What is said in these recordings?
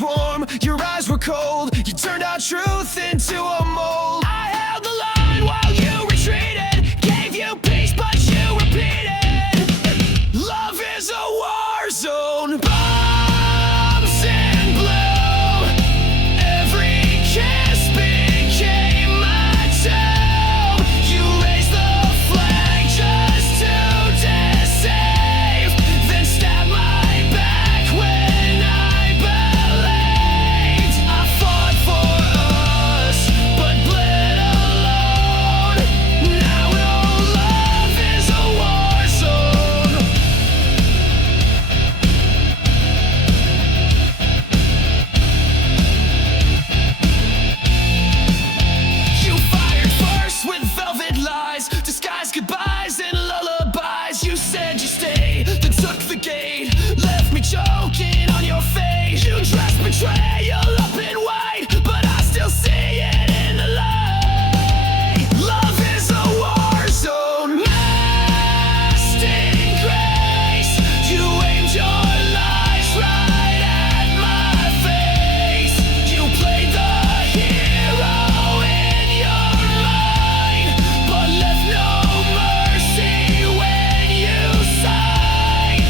was warm, your eyes were cold. You turned our truth into a mold. I held the line while you retreated, gave you peace but you repeated. Love is a war zone. Bombs in blue. Every kiss became a tomb. You raised the flag just to deceive, then stabbed my back when I believed. I fought for us, but bled alone. Now no love is a war zone. You fired first with velvet lies, disguised goodbyes and lullabies. You said you stayed, then took the gate, left me choking on your face. You dressed betrayal up in white, but I still see it in the light. Love is a war zone. Masked in grace, you aimed your lies right at my face. You played the hero in your mind, but left no mercy when you sighed.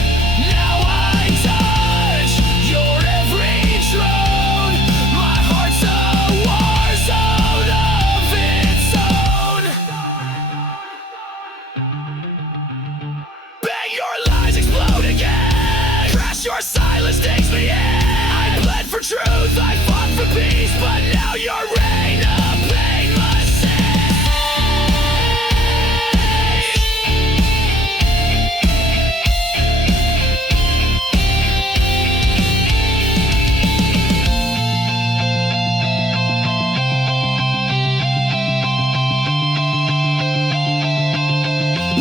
Now I touch your every drone. My heart's a war zone of its own. Bang, your lies explode again. Crash, your silence takes me in. I bled for truth, I fought for peace, but now your reign of pain must cease.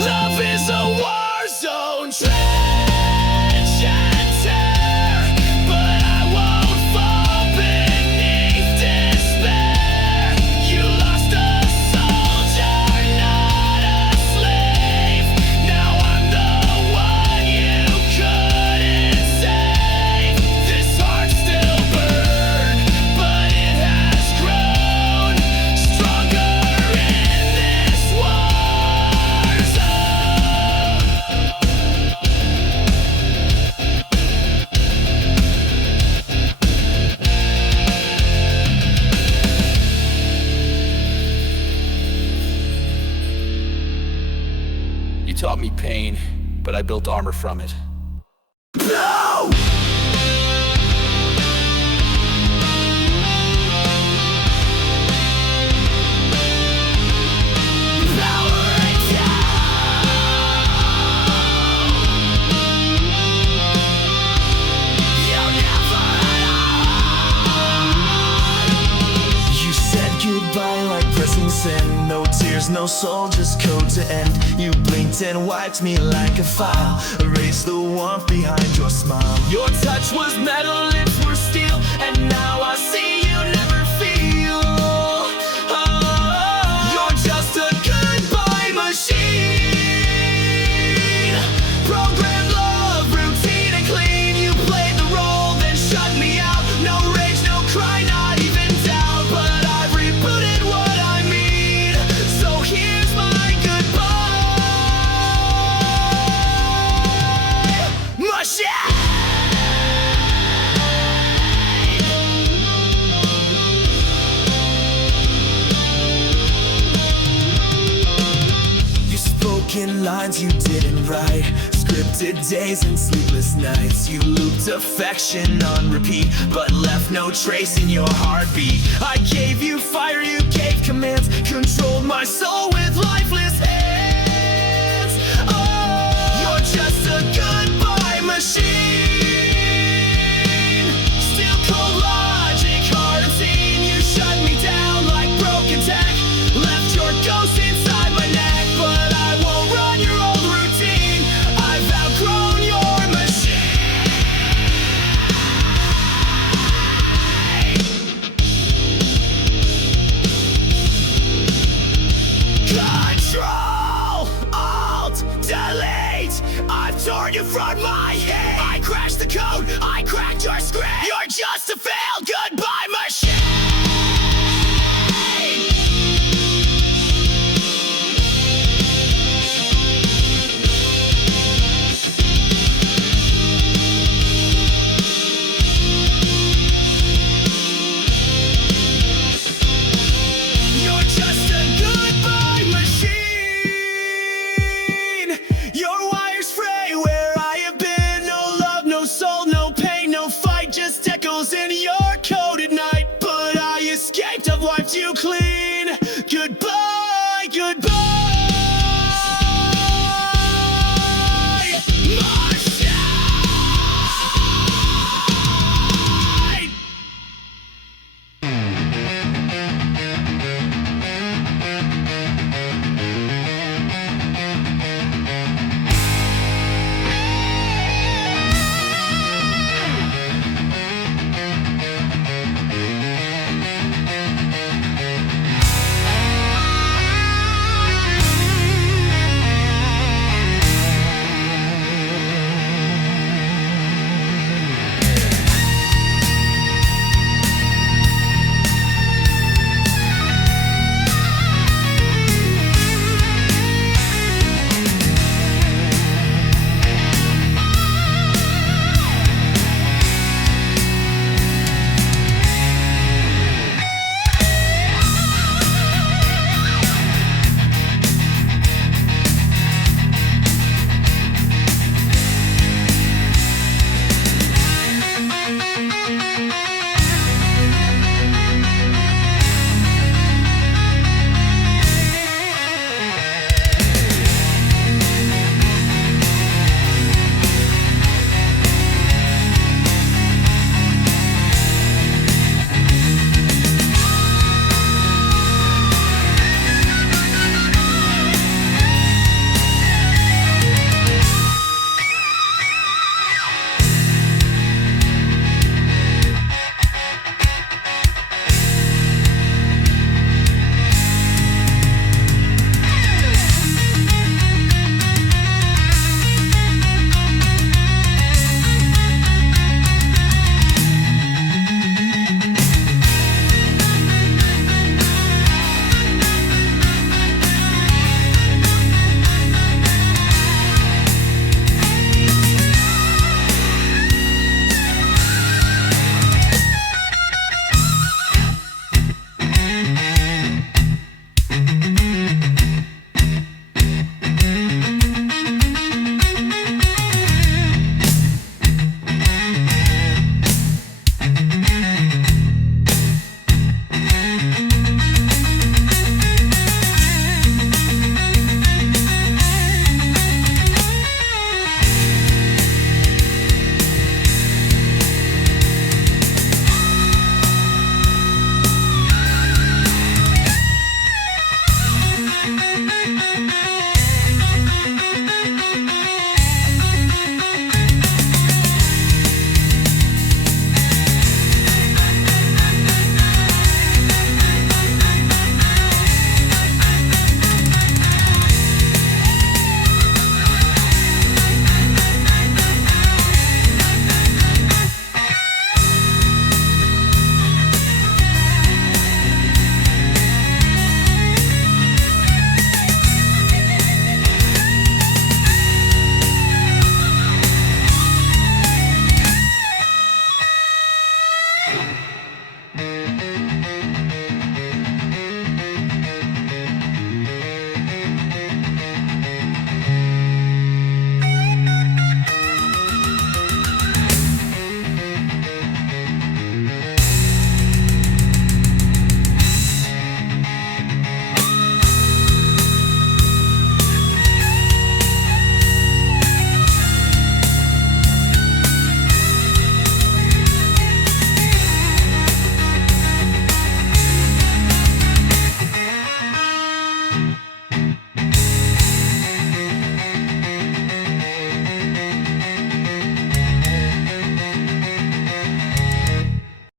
Love is a war zone. Trench and tear, but I won't fall beneath despair. You lost a soldier, not a slave. Now I'm the one you couldn't save. This heart still burns, but it has grown stronger in this war zone. You taught me pain, but I built armor from it. No! Powering down. You never had. You said goodbye like pressing send. No tears, no soul, just code to end. You blinked and wiped me like a file. Erased the warmth behind your smile. Your touch was metal, lips were steel, and now I see you never feel. Oh, you're just a goodbye machine. Programmed love, routine and clean. You played the role, then shut me out. No rage, no cry, not even doubt. But I've rebooted what I mean. So here's my goodbye machine. You spoke in lines you didn't write, scripted days and sleepless nights. You looped affection on repeat, but left no trace in your heartbeat. I gave you fire, you gave commands, controlled my soul with lifeless hands. Oh, you're just a goodbye machine. Still cold logic, hard unseen. You shut me down like broken tech. Left your ghost inside my neck, but I won't run your old routine. I've outgrown your machine. Control, Alt, Delete. I've torn you from my head. I crashed the code, I cracked your script. You're just a fan. coat at night, but I escaped, I've wiped you clean. Goodbye, goodbye.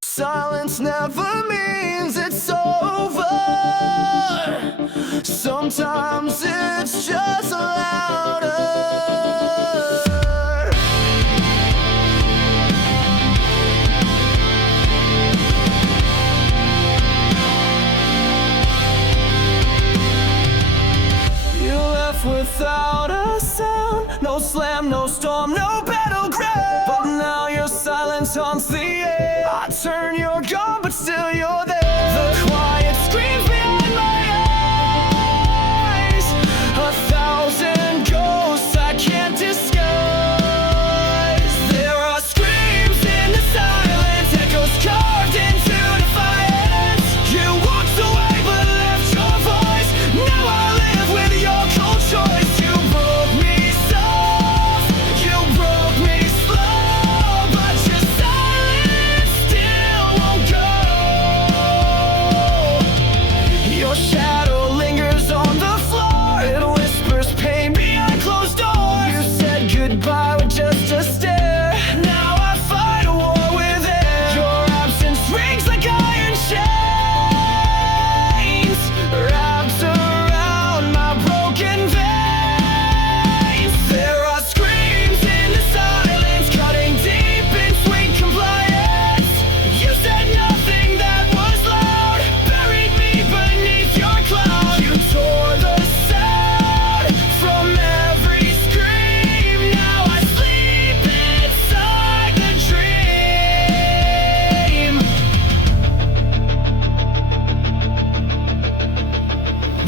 Silence never means it's over. Sometimes it's just louder. You left without a sound. No slam, no storm, no battleground. But now your silence haunts the air. I turn, you're gone, but still you're there. The quiet screams behind my eyes. 1,000 ghosts I can't disguise. There are screams in the silence, echoes carved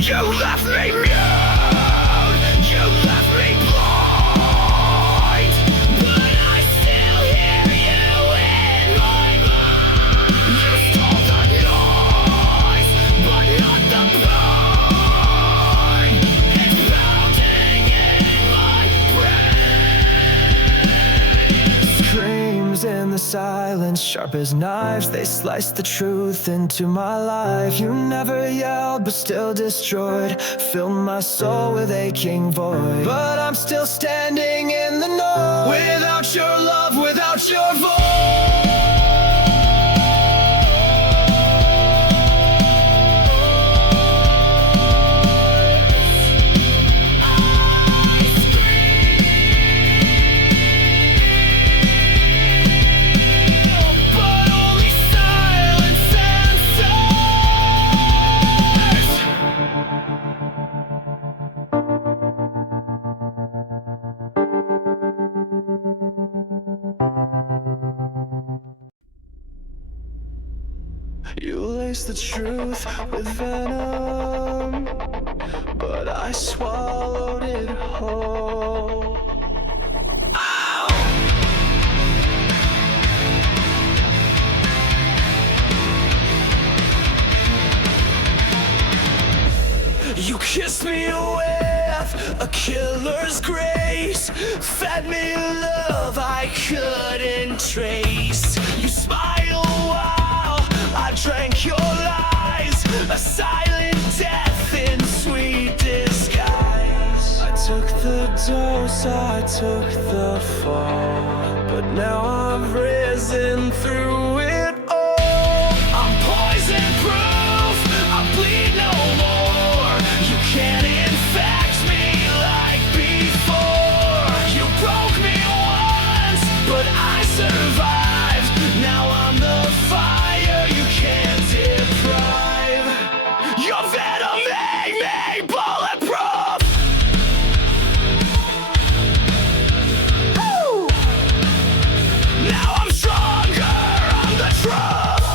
You left me mute, you left me blind, but I still hear you in my mind. You stole the noise, but not the pain. It's pounding in my brain. Screams in the silence, sharp as knives, they slice the truth into my life. You never yelled, but still destroyed, filled my soul with aching void. But I'm still standing in the noise, without your love, without your voice. You lace the truth with venom, but I swallowed it whole. Ow! You kissed me with a killer's grace, fed me love I couldn't trace. You smiled while I drank your lies, a silent death in sweet disguise. I took the dose, I took the fall, but now I've risen through it all. I'm poison proof, I bleed no more. You can't infect me like before. You broke me once, but I survived. Now I'm the fire you can't deprive. Your venom made me bulletproof. Woo! Now I'm stronger, I'm the truth.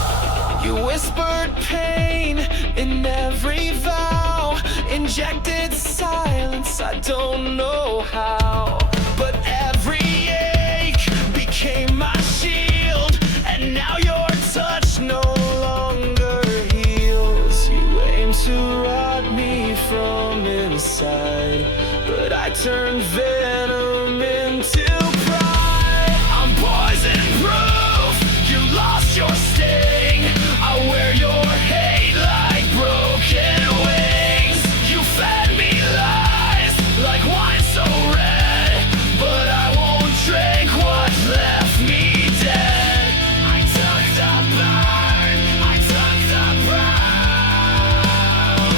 You whispered pain in every vow, injected silence, I don't know how. But every ache became my shield, and now your touch no longer heals. You aim to rot me from inside, but I turned venom into pride. I'm poison proof, you lost your sting. I wear your hate like broken wings. You fed me lies like wine so red, but I won't drink what left me dead. I took the burn, I took the brown.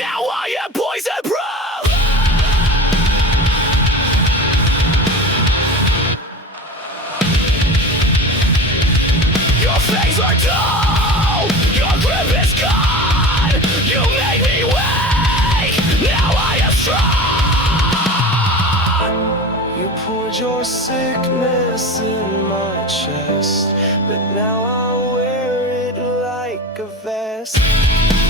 Now I am poison proof. Your fangs are dull, your grip is gone. You made me weak, now I am strong. You poured your sickness in my chest, but now I wear it like a vest.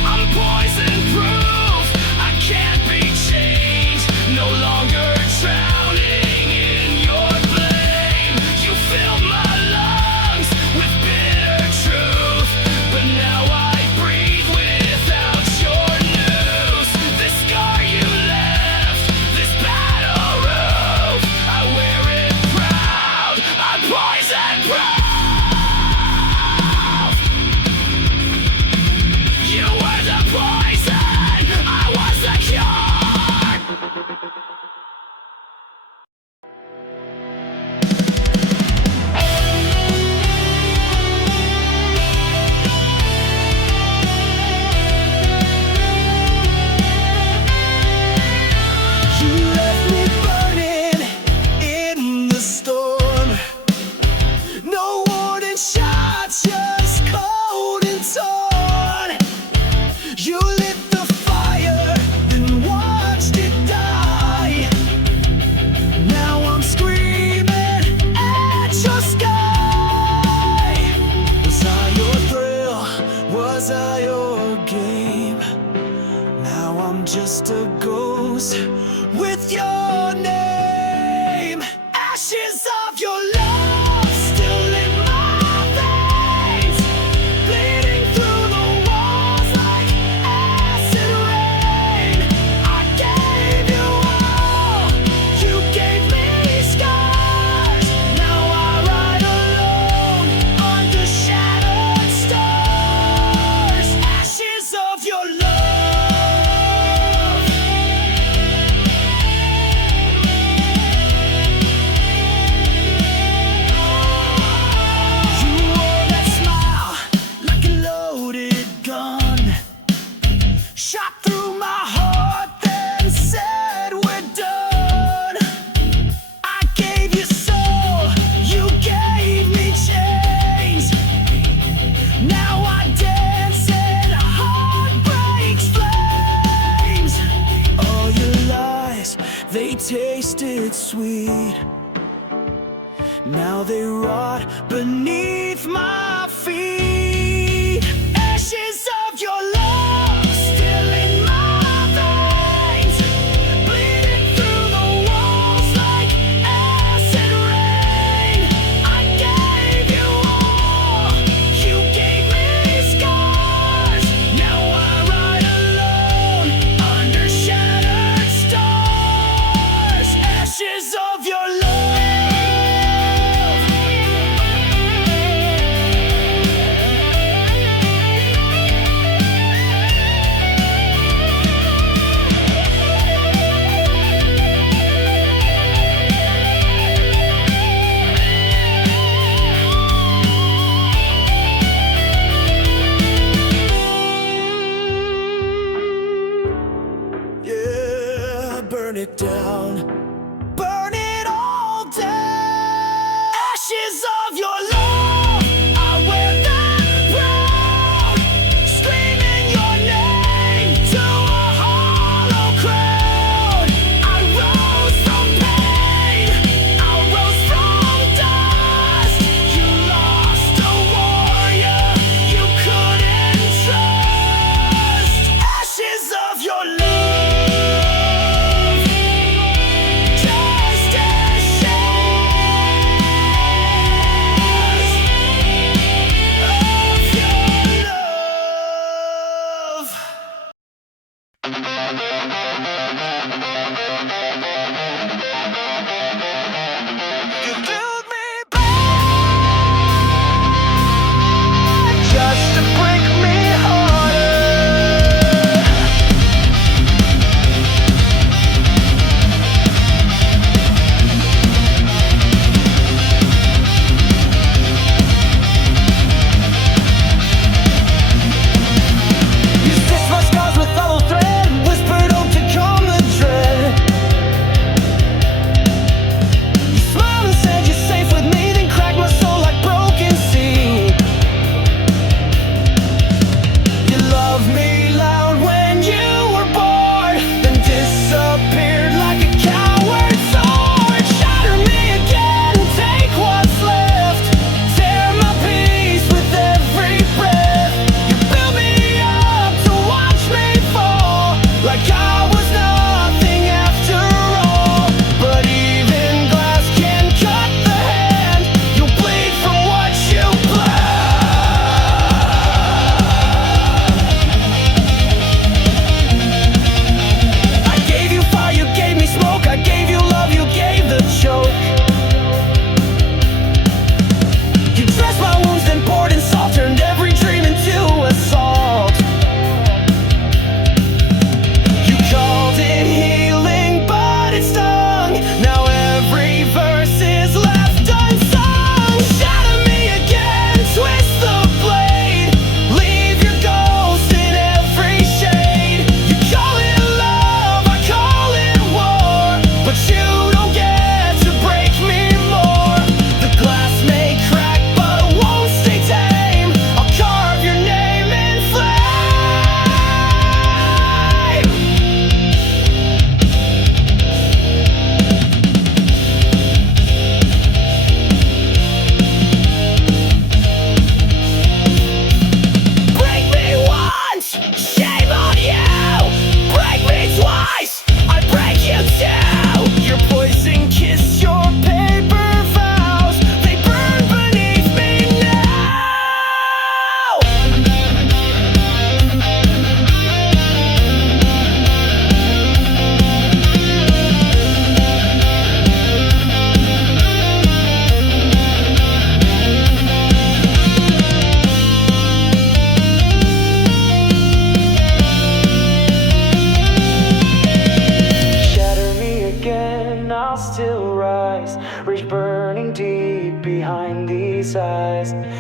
I'm poison proof, I can't be changed. No longer drowning in your blame. You filled my lungs with bitter truth, but now I breathe without your news. This scar you left, this battle roof, I wear it proud. I'm poison proof. You were the poison, I was the cure. You left me burning in the storm. No warning shot, just cold and torn. You lit the fire, then watched it die. Now I'm screaming at your sky. Was I your thrill? Was I your game? Now I'm just a ghost with your name. Ashes of your love still in my veins, bleeding through the walls like acid rain. I gave you all, you gave me scars. Now I ride alone under shattered stars. Ashes of your love. Shot through my heart, then said we're done. I gave you soul, you gave me chains. Now I dance in heartbreak's flames. All your lies, they tasted sweet. Now they rot beneath my feet. Ashes of your love. Burn it down, burn it all down. Ashes of your love, I wear them proud, screaming your name to a hollow crowd. I rose from pain, I rose from dust. You lost a warrior you couldn't trust. Ashes of your love.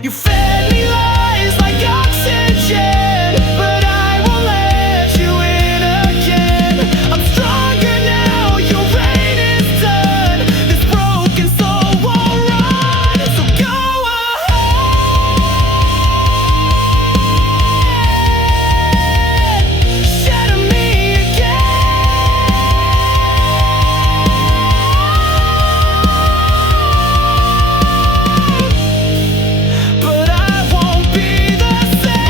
You fed me lies like oxygen, but I won't let you in again. I'm stronger now, your reign is done. This broken soul won't run, so go ahead, shatter me again. But I won't be the same.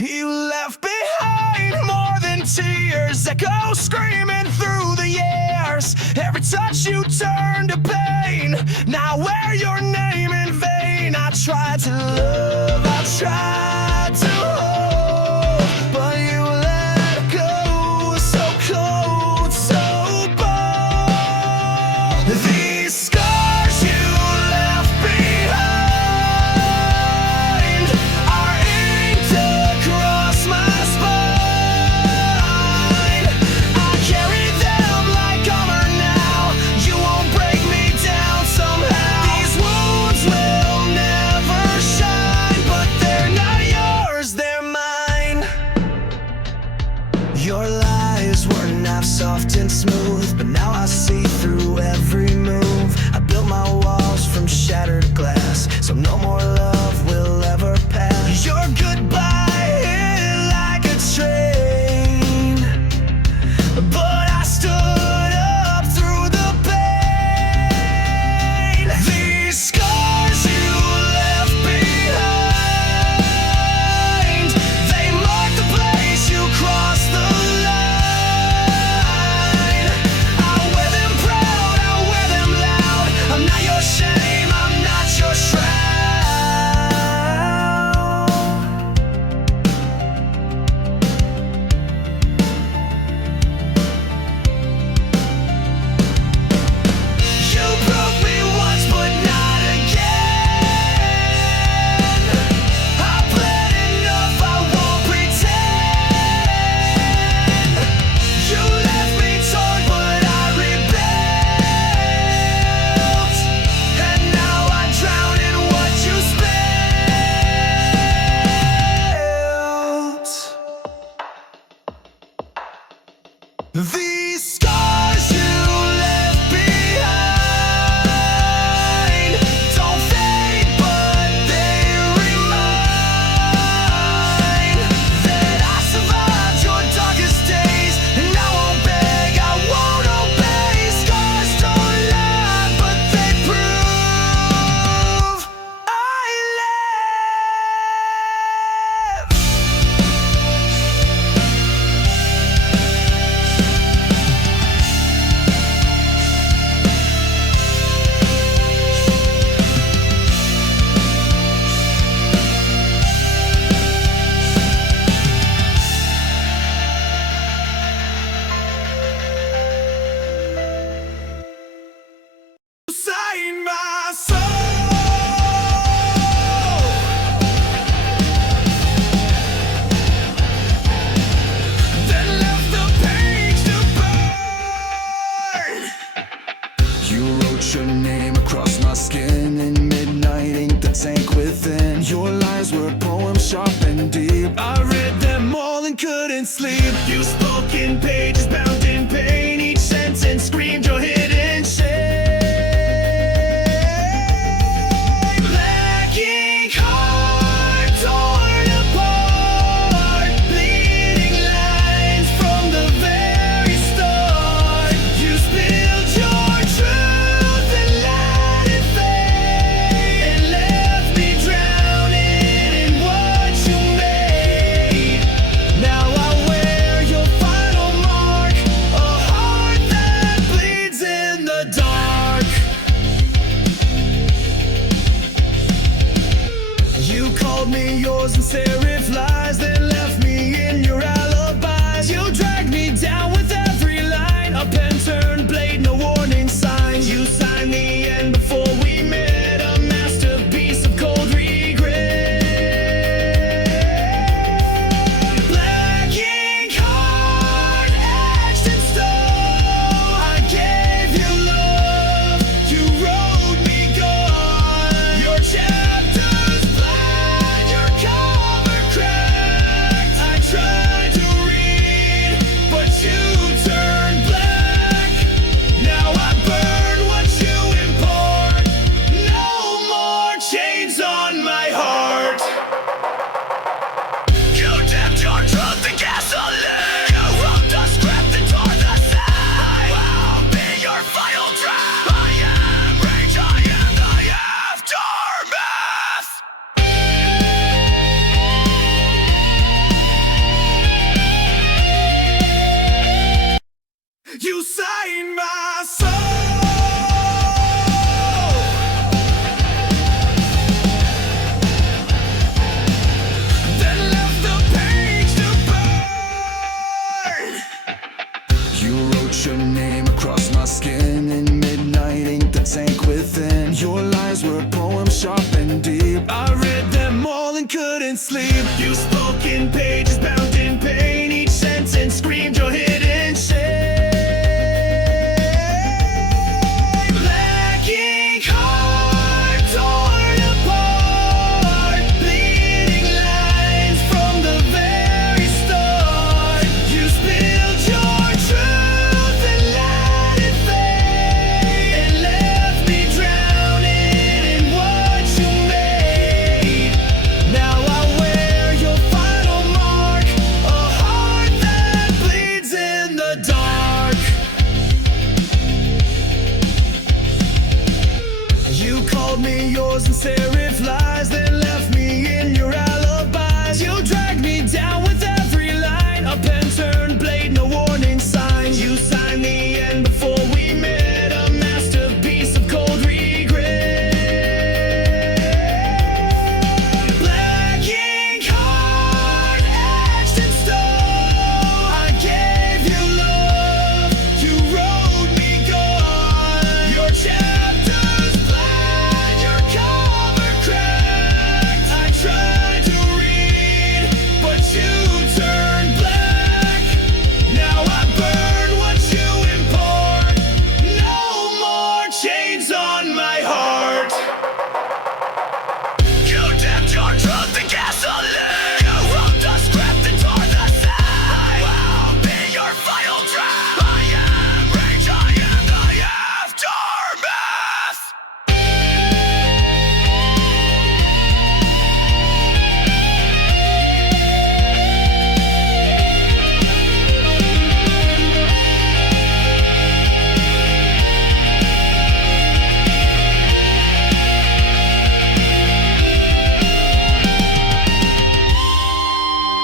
You left behind more than tears, echo screaming through the years. Every touch you turned to pain. Now wear your name in vain. I tried to love, I tried to hold, but you let go, so cold, so bold. These scars you left behind are inked across my spine. I carry them like armor now. You won't break me down somehow. These wounds will never shine, but they're not yours, they're mine. Your lies were not soft and smooth, but now I see through every move. I built my walls from shattered glass, so no more love will ever pass. Your goodbye hit like a train, but I stood up through the pain. These scars you left behind, they mark the place you crossed the line. I'll wear them proud, I'll wear them loud. I'm not your shame, I'm not your shroud. You broke me once, but not again. I bled enough, I won't pretend. You left me torn, but I rebuilt, and now I drown in what you spilled. These scars you left behind don't fade, but they remind that I survived your darkest days, and I won't beg, I won't obey. Scars don't lie, but they prove I live. Sign my soul, then left the page to burn. You wrote your name across my skin in midnight ink, the tank within. Your lies were poems sharp and deep. I read them all and couldn't sleep. You spoke in pages bound in pain. Each sentence screamed your hidden shame. Black ink heart torn apart, bleeding lines from the very start. You spilled your truth and let it fade, and left me drowning in what you made. Now I wear your final mark. You wrote your name across my skin in midnight ink, the tank within. Your lies were poems sharp and deep. I read them all and couldn't sleep. You spoke in pages bound in pain. Each sentence screamed your hidden shame. Black ink heart torn apart, bleeding lines from the very start. You spilled your truth and let it fade, and left me drowning in what you made. Now I wear your final mark, a heart that bleeds in the dark. You called me yours and serif lies, then left me in your alibis. You dragged me down with every line, a pen turned blade, no warning signs. You signed the end before we met, a masterpiece of cold regret. Black ink heart etched in stone. I gave you love, you wrote me gone. Your chapters bled, your cover cracked. I tried to read, but you turned black. Now I burn what you import. No more chains on my heart. You dipped your truth in gasoline. You wrote the script and tore the scene. I'll be your final draft. I am rage, I am the aftermath.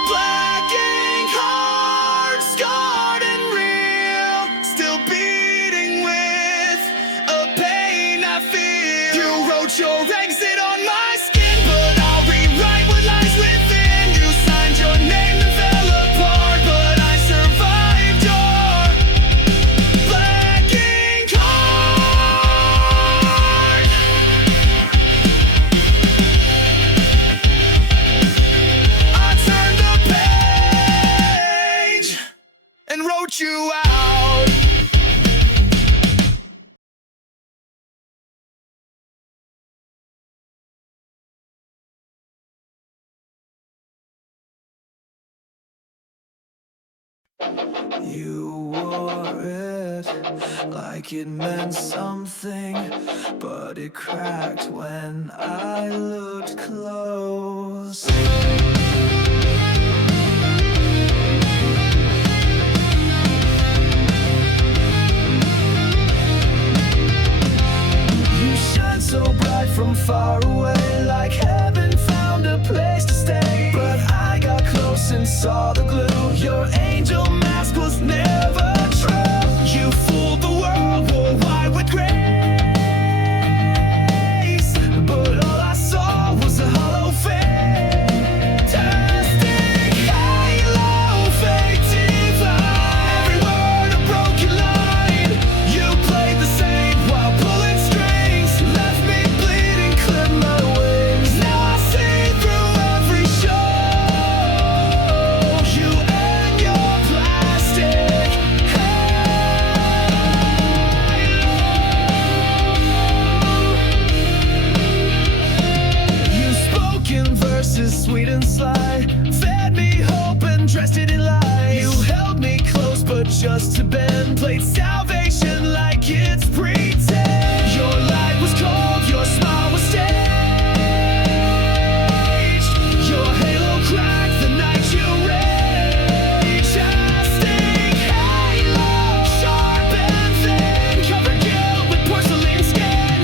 Black ink heart, scarred and real, still beating with a pain I feel. You wrote your exit on my skin, but I'll rewrite what lies within. You signed your name and fell apart, but I survived your black ink heart. I turned the page and wrote you out. You wore it like it meant something, but it cracked when I looked close. You shine so bright from far away, like heaven found a place to stay. But I got close and saw the glue. Your angel mask was never true. You fooled the world, wore white with grace, but all I saw was a hollow fantastic halo, fake divine. Every word a broken line. You played the same while pulling strings, left me bleeding, clipped my wings. Now I see through every show. You and your plastic halo. You spoke in verses sweet and sly, fed me hope and dressed it in lies. You held me close but just to bend, played salvation like it's pretend. Your light was cold, your smile was staged. Your halo cracked the night you raged. Fantastic halo, sharp and thin, covered guilt with porcelain skin.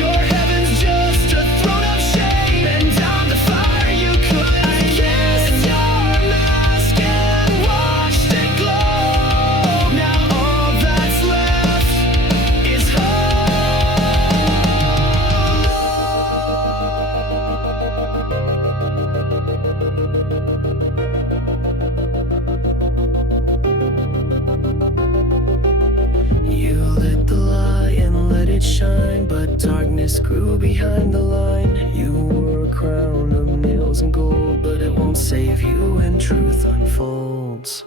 Your heaven's just a throne of shame, and down the fire you could. I kissed your mask and watched it glow. Now all that's left darkness grew behind the line. You wore a crown of nails and gold, but it won't save you when truth unfolds.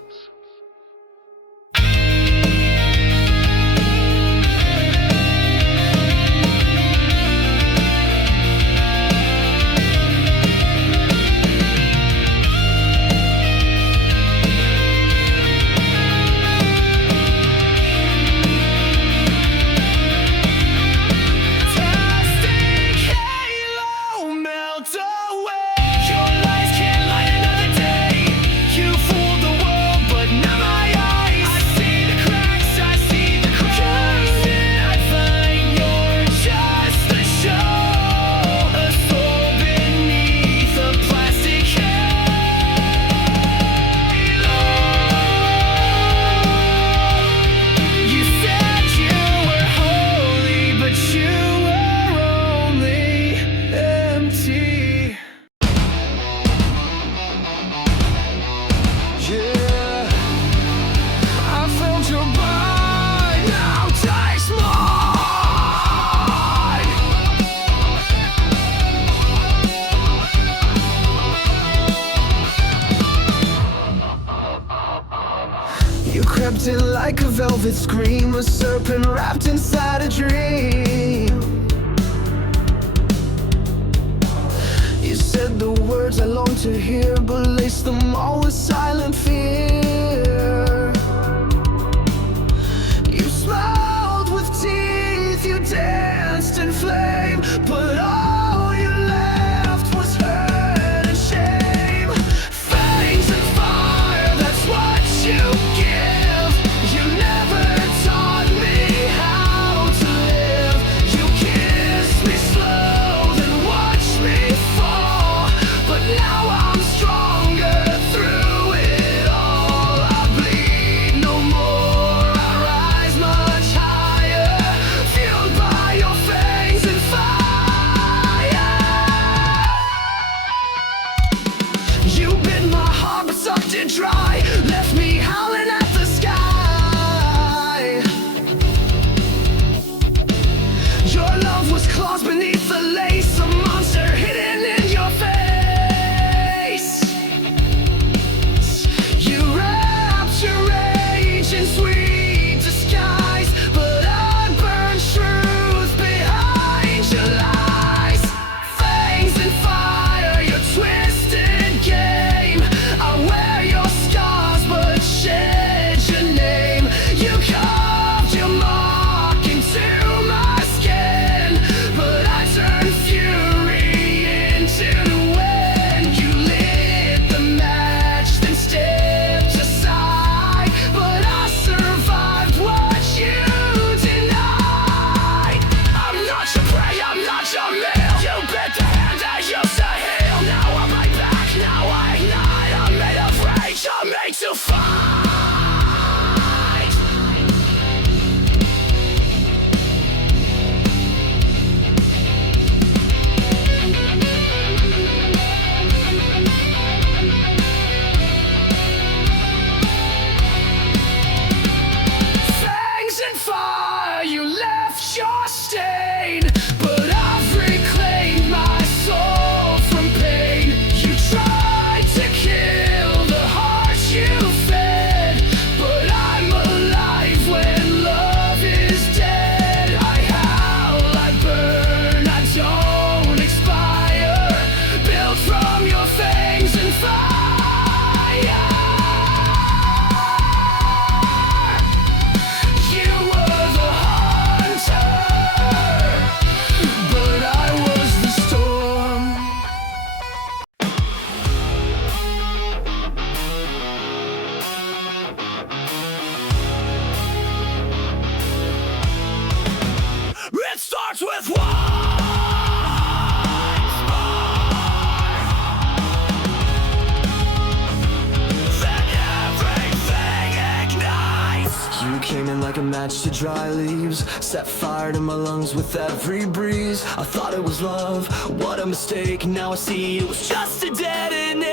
You crept in like a velvet scream, a serpent wrapped inside a dream. You said the words I longed to hear, but laced them all with silent fear. You smiled with teeth, you danced in flame, but all you left was hurt and shame. Fangs and fire, that's what you give. You never taught me how to live. You kissed me slow, then watched me fall, but now I'm stronger through it all. I bleed no more, I rise much higher, fueled by your fangs and fire. You bit my heart but sucked it dry, left me howling at the sky. Your love was claws beneath the lace, a monster hidden in your face. You wrapped your rage in sweet disguise, but I burned truth behind your lies. Fangs and fire, your twisted game. I wear your scars but shed your name. You carved your mark into my skin, but I turned fury into the wind. You lit the match, then stepped aside, but I survived what you denied. I'm not your prey, I'm not your meal. You bit the hand I used to heal. Now I'm right back, now I ignite. I'm made of rage, I'm made to fight. Fangs and fire, you left your stain, but I've reclaimed my soul from pain. You tried to kill the heart you fed, but I'm alive when love is dead. I howl, I burn, I don't expire, built from your fangs and fire. You were the hunter, but I was the storm. It starts with one then everything ignites. You came in like a match to dry leaves, set fire to my lungs with every breeze. I thought it was love, what a mistake. Now I see it was just a detonate.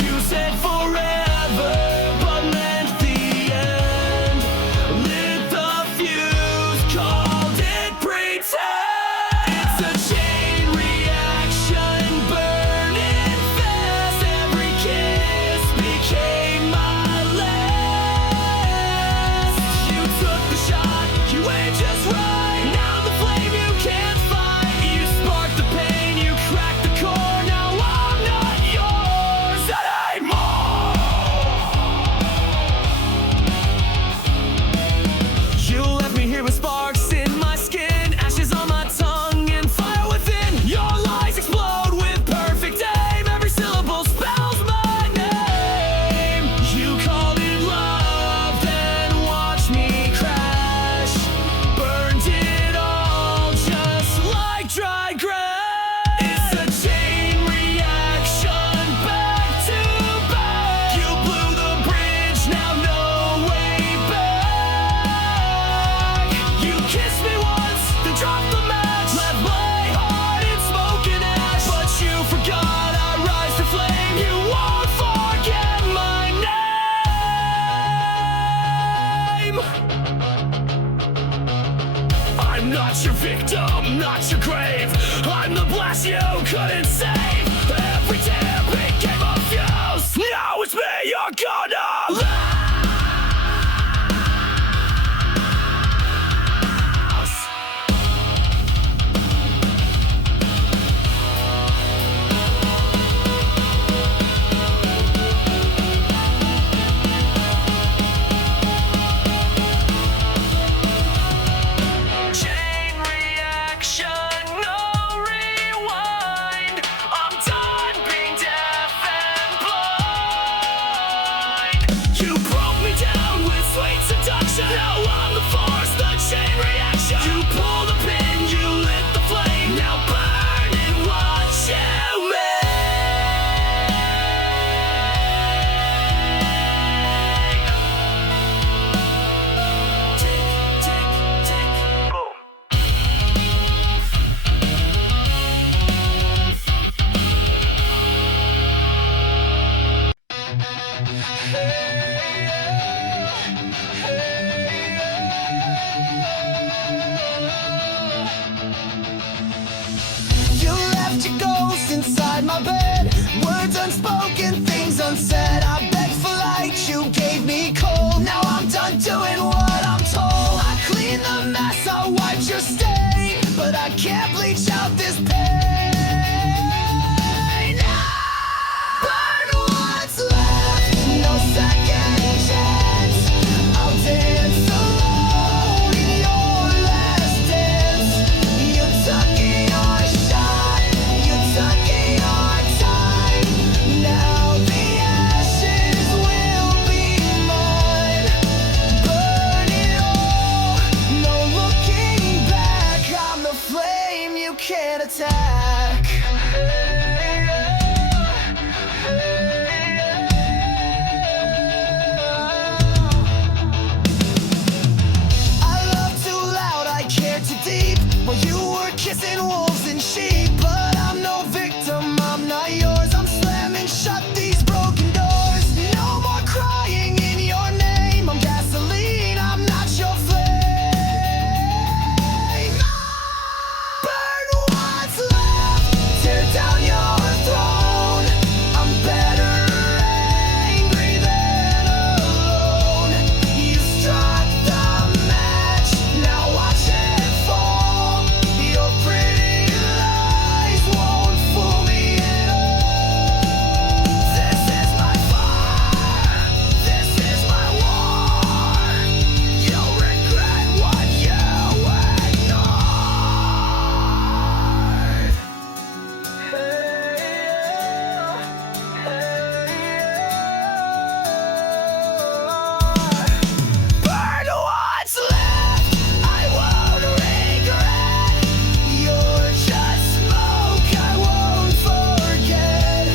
You said forever, but meant the end. Lit the fuse, called it pretend. I'm not your victim, not your grave. I'm the blast you couldn't save. Every damn became a fuse. Now it's me you're gonna lose. Now I'm the force, the chain reaction. You pull the pin, you lit the flame. Now burn and watch you make. Tick, tick, tick, boom. Inside my bed, words unspoken, things unsaid. I begged for light, you gave me cold. Now I'm done doing what I'm told. I clean the mess, I wiped your stain, but I can't bleach out this pain. Burn what's left, no second chance. I'll dance alone in your last dance. You took your shot, you took your time. Now the ashes will be mine. Burn it all, no looking back. I'm the flame you can't attack. I love too loud, I care too deep. While you were kissing wolves and sheep. But I'm no victim, I'm not yours. I'm slamming shut these broken doors. No more crying in your name. I'm gasoline, I'm not your flame. Burn what's left, tear down your throne. I'm better angry than alone. You struck the match, now watch it fall. Your pretty lies won't fool me at all. This is my fire, this is my war. You'll regret what you ignored. Burn what's left, I won't regret. You're just smoke, I won't forget.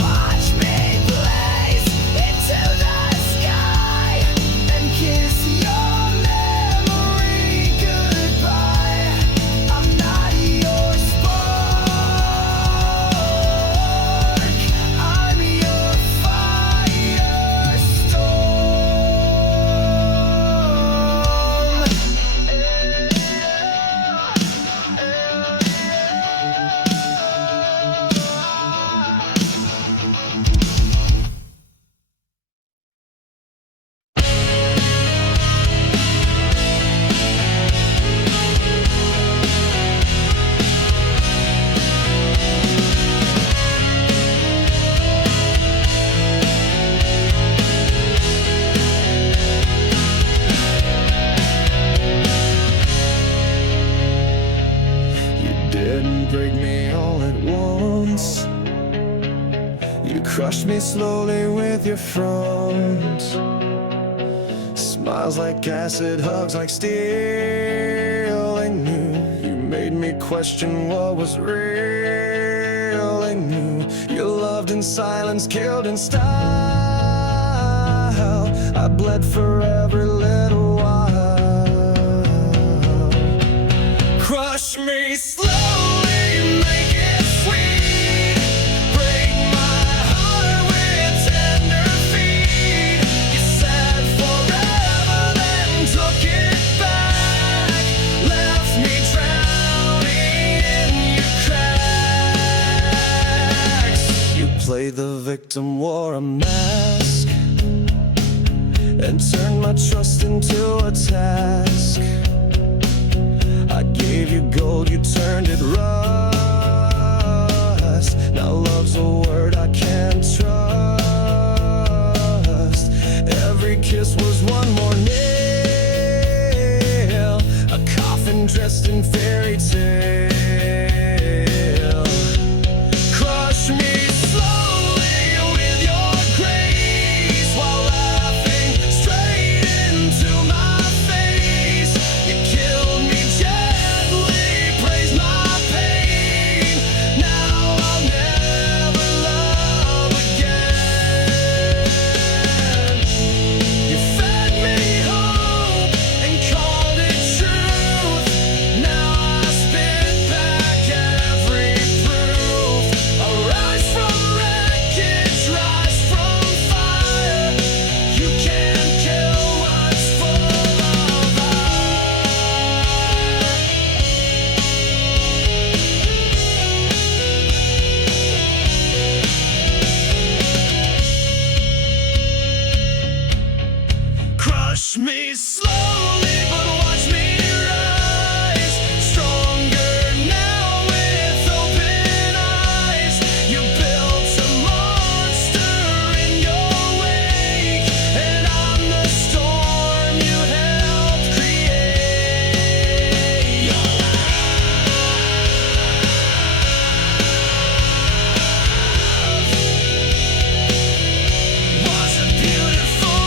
Watch me blaze into the sky and kiss your memory goodbye. I'm not your spark, I'm your You didn't break me all at once. You crushed me slowly with your front. Smiles like acid, hugs like steel. I knew you made me question what was real. I knew you loved in silence, killed in style. I bled for every little while. Crush me slowly, make it sweet. Break my heart with tender feet. You said forever, then took it back. Let victim wore a mask and turned my trust into a task. I gave you gold, you turned it rust. Now love's a word I can't trust. Every kiss was one more nail, a coffin dressed in fairy tale. Crush me slowly with your grace while laughing straight into my face. You killed me gently, praised my pain. Now I'll never love again. You fed me hope and called it truth. Now I spit back every proof. I rise from wreckage, rise from fire. You can't kill what's full of Crush me slowly, but watch me rise. Stronger now with open eyes. You built a monster in your wake, and I'm the storm you helped create. Your love was a beautiful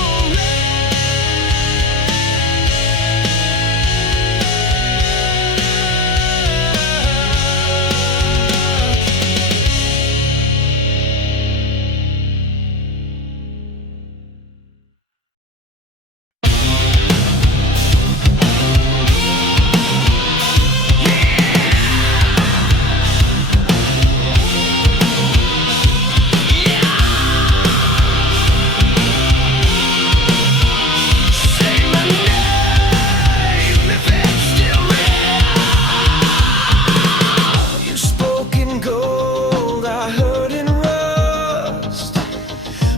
Say my name if it's still real. You spoke in gold, I heard in rust.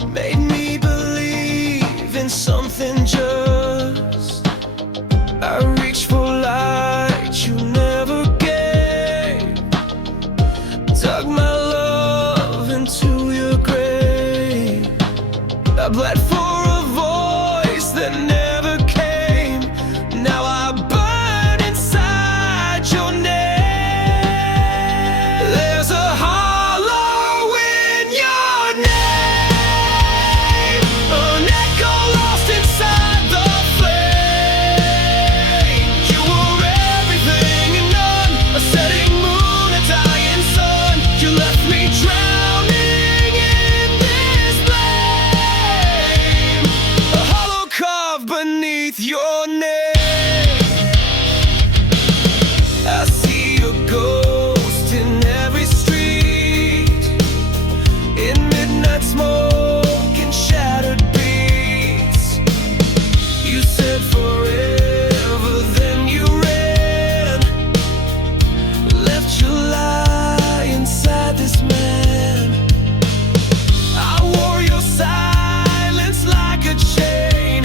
Made me believe in something just. I reached for light you never gave. Dug my love into your grave. I bled for a voice that never came. Now I burn inside your name. There's a hollow in your name, an echo lost inside the flame. You were everything and none, a setting moon, a dying sun. You left me drowning in this blame, a hollow carved beneath your name. I see your ghost in every street, in midnight smoke and shattered beats. You said forever, then you ran, left your lie inside this man. I wore your silence like a chain.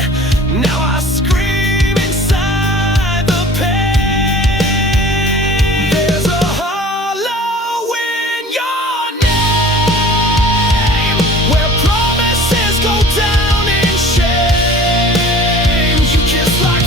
Now I scream inside the pain. There's a hollow in your name, where promises go down in shame. You kiss like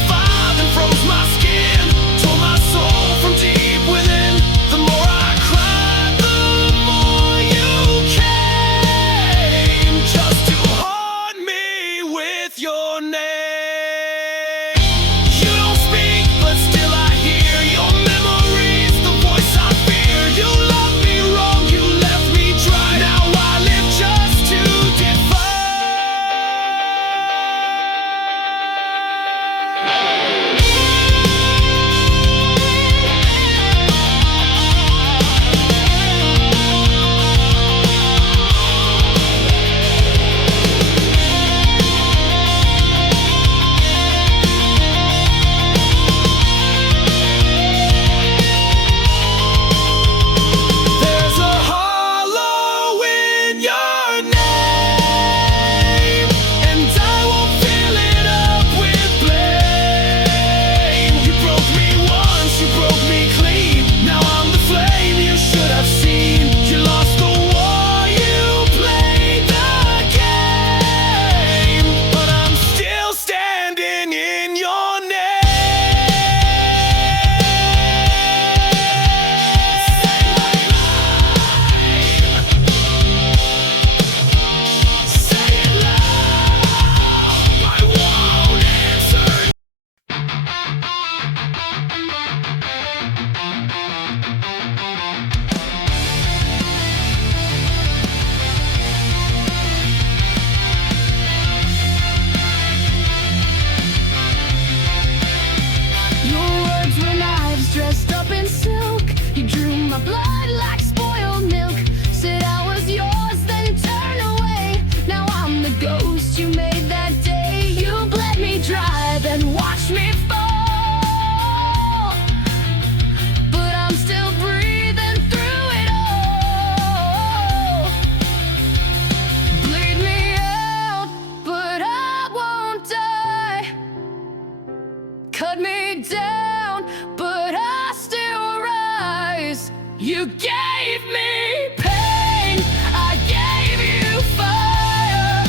cut me down, but I still rise. You gave me pain, I gave you fire.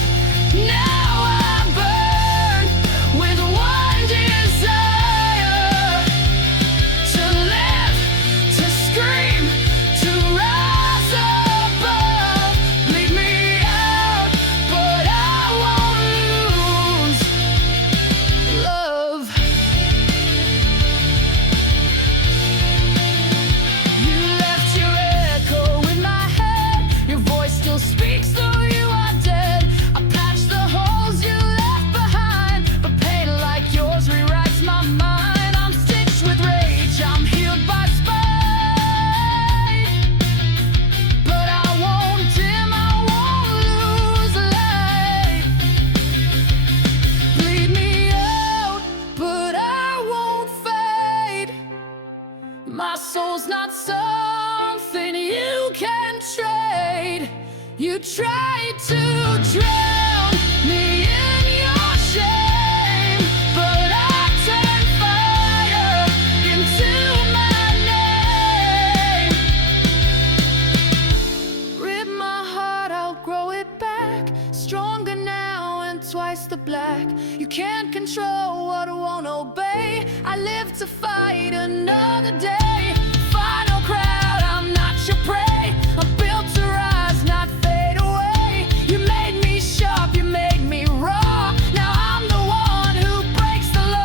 Now I burn with one desire: to live, to scream, to rise above. Bleed me out, but I won't lose love. You left your echo in my head. Your voice still speaks though you are dead. I patched the holes you left behind, but pain like yours rewrites my mind. I'm stitched with rage, I'm healed by spite, but I won't dim, I won't lose light. Bleed me out, but I won't fade. My soul's not something you can trade. You tried to drown me in your shame, but I turned fire into my name. Rip my heart, I'll grow it back, stronger now and twice the black. You can't control what won't obey. I live to fight another day. Final crowd, I'm not your prey. I'm built to rise, not fade away. You made me sharp, you made me raw. Now I'm the one who breaks the law.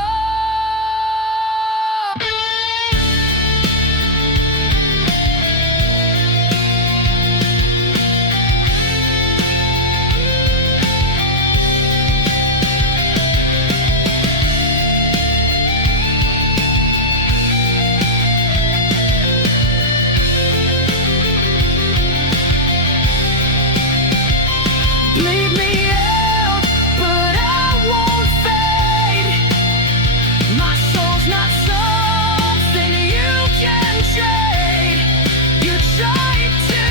Bleed me out, but I won't fade. My soul's not something you can trade. You tried to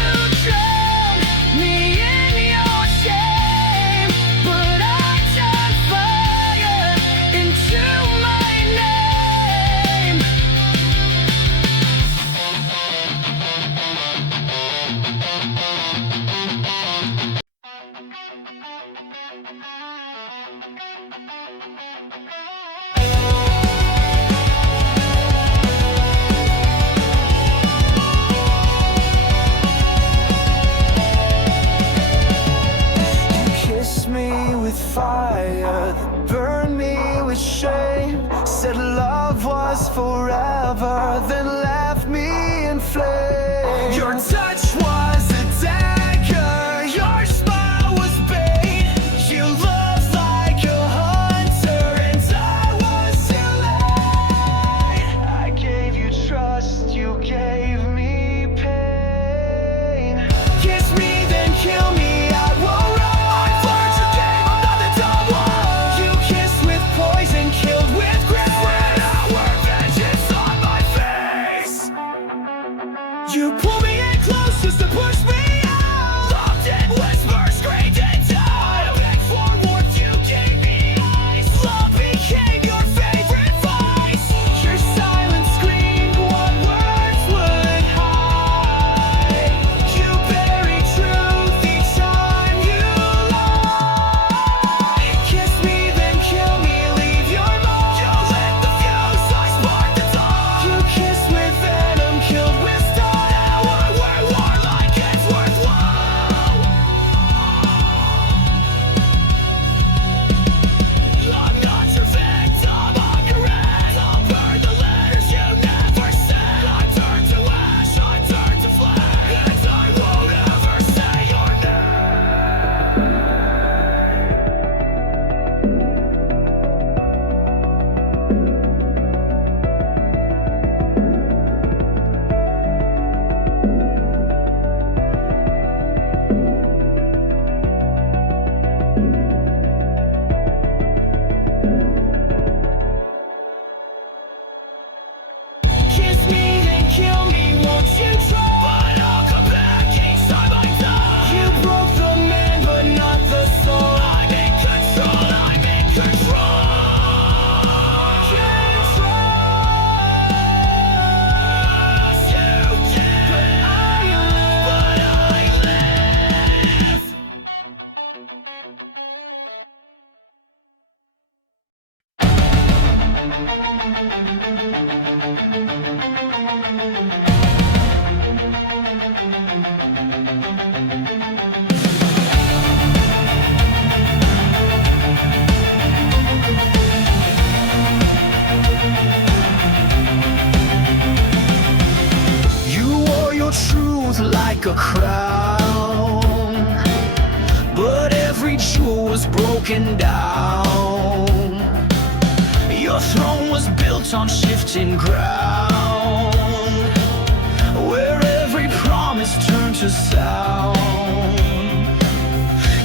drown me in your shame, but I turned fire into my name. Kiss me with fire, then burn me with shame. Said love was forever, then left me in flames. Your touch was a dagger, your smile was bait. You looked like a hunter, and I was too late. I gave you trust, you gave me pain. Kiss me, then kill me, I won't run. I've learned your game, I'm not the dumb one. You kissed with poison, killed with grace. When I wear vengeance on my face. You wore your truth like a crown, but every jewel was broken down. Your throne was built on shifting ground, where every promise turned to sound.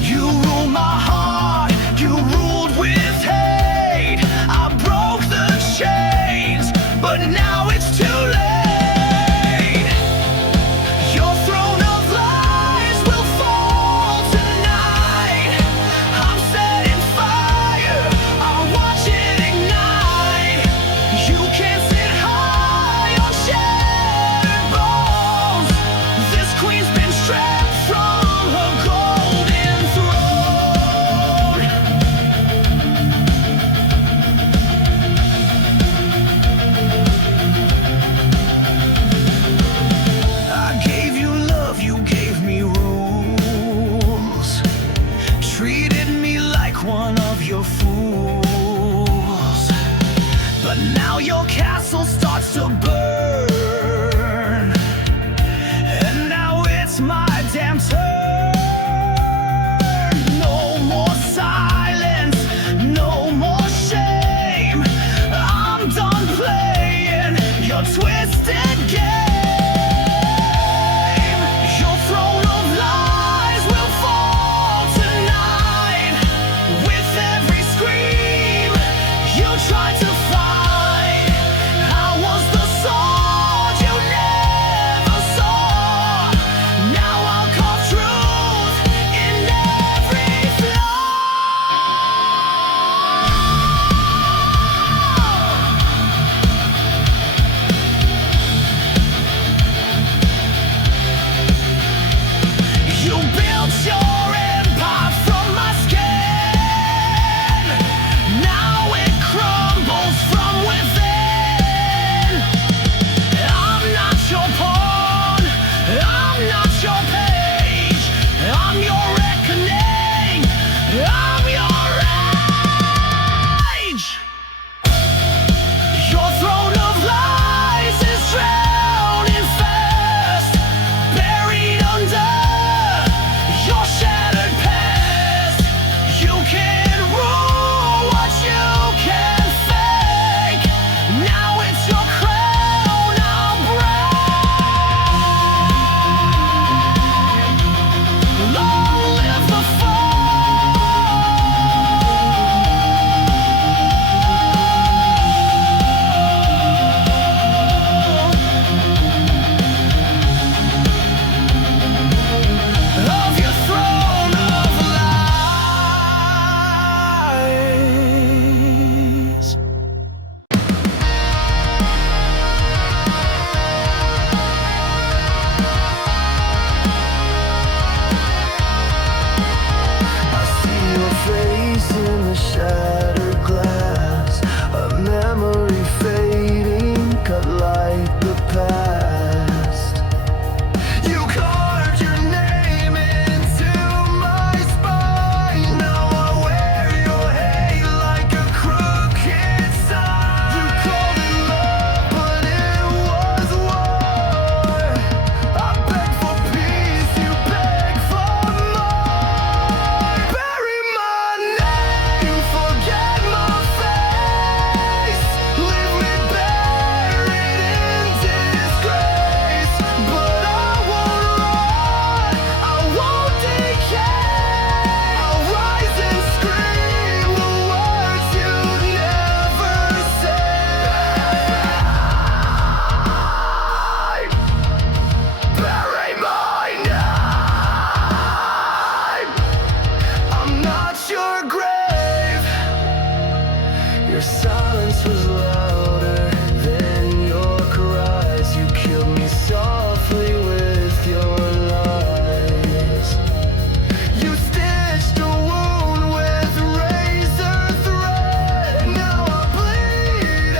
You ruled my heart, you ruled with hate. I broke the chains, but now it's too late. Your throne of lies will fall tonight. I'm setting fire, I watch it ignite. You can't sit high on shattered bones. This queen's been stripped from her golden throne. I gave you love, you gave me rules. Treated me like one of your fools. But now your castle starts to burn, and now it's my damn turn. No more silence, no more shame. I'm done playing your twisted game. Your throne of lies will fall tonight. With every scream you tried to fight, I was the sword you never saw. Now I'll carve truth in every flaw. You built your empire from my skin. Now it crumbles from within. I'm not your pawn, I'm not your page. I'm your reckoning, I'm your rage. Your throne of lies is drowning fast, buried under your shattered past. You can't rule what you can fake. Now it's your crown I'll break. Long live the of your throne of lies. I see your face in the shattered glass, a memory fading, cut like the past. You carved your name into my spine. Now I wear your hate like a crooked sign. You called it love, but it was war. I beg for peace, you beg for more. Bury my name, forget my face. Leave me buried in disgrace. But I won't run, I won't decay. I'll rise and scream the words you never said. Bury my name. I'm not your grave. Your silence was louder than your cries. You killed me softly with your lies. You stitched a wound with razor thread. Now I bleed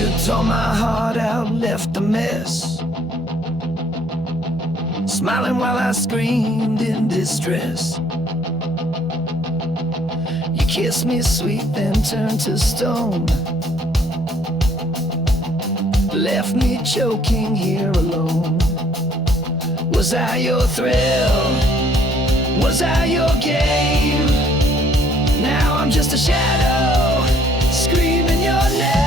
You tore my heart out, left a mess, smiling while I screamed in distress. You kissed me sweet, then turned to stone, left me choking here alone. Was I your thrill? Was I your game? Now I'm just a shadow, screaming your name.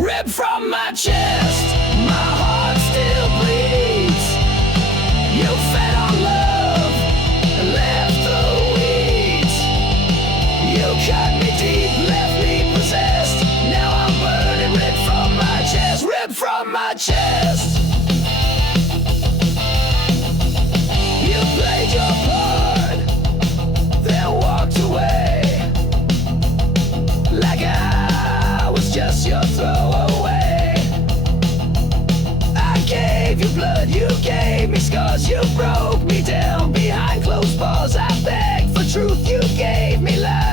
Ripped from my chest, my heart still bleeds. You fed on love and left the weeds. You cut me deep, left me possessed. Now I'm burning, ripped from my chest, ripped from my chest. You played your part, then walked away, like I was just your throwaway. I gave you blood, you gave me scars, you broke me down behind closed bars. I begged for truth, you gave me lies.